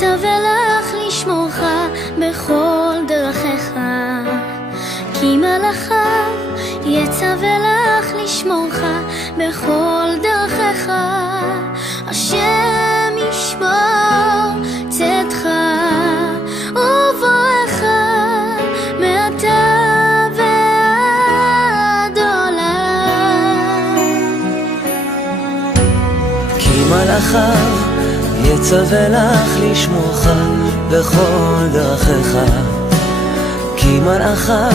יצווה לך לשמורך בכל דרכיך, כי מלאכיו יצווה לך לשמורך בכל דרכיך. השם ישמור צאתך ובואך מעתה ועד עולם. כי מלאכיו יצווה לך לשמורך בכל דרכיך, כי מלאכיו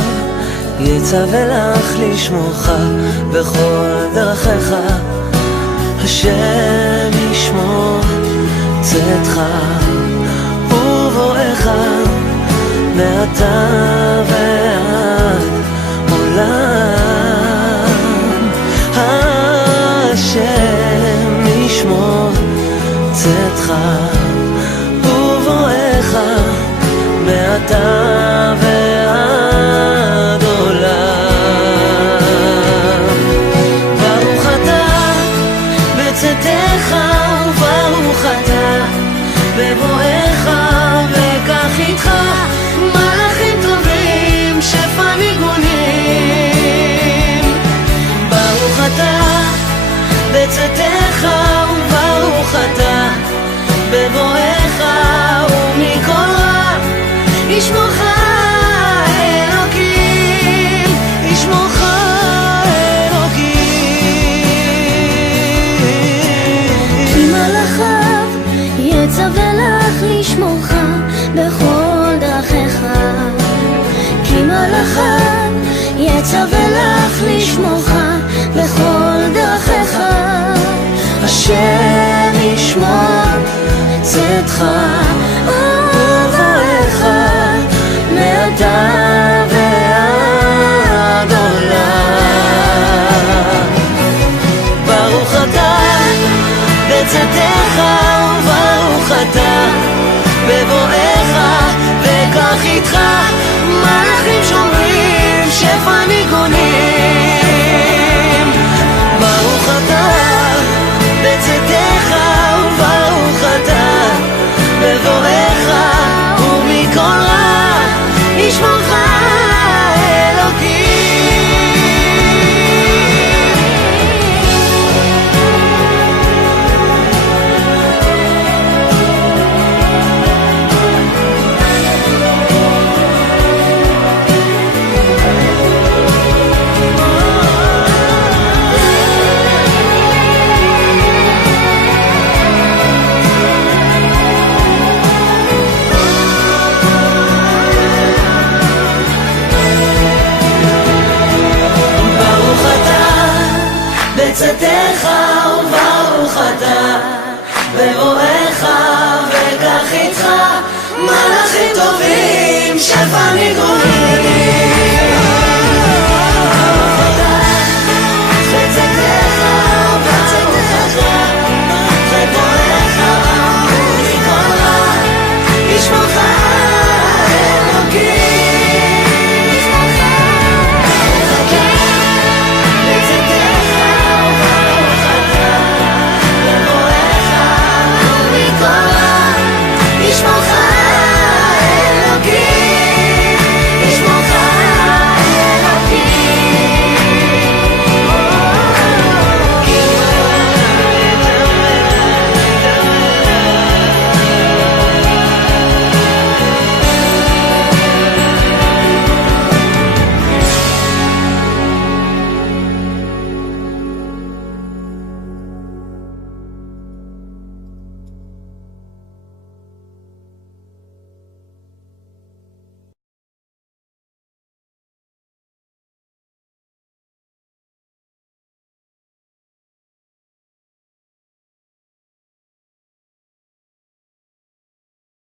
יצווה לך לשמורך בכל דרכיך. השם ישמור צאתך ובואך מעתה ועד עולם. השם ישמור צאתך ובואך מעתה ועד עולם. ברוך אתה בצאתך וברוך אתה בבואך, וקח איתך מלאכים טובים שפע ניגונים. ברוך אתה בצאתך וברוך אתה בבואך, ומכל רע ישמורך אלוקים, ישמורך אלוקים. כי מלאכיו יצווה לך לשמורך בכל דרכיך, כי מלאכיו יצווה לך לשמורך בכל דרכיך. השם ישמור צאתך ובואך מעתה ועד עולם. ברוך אתה בצאתך וברוך אתה בבואך,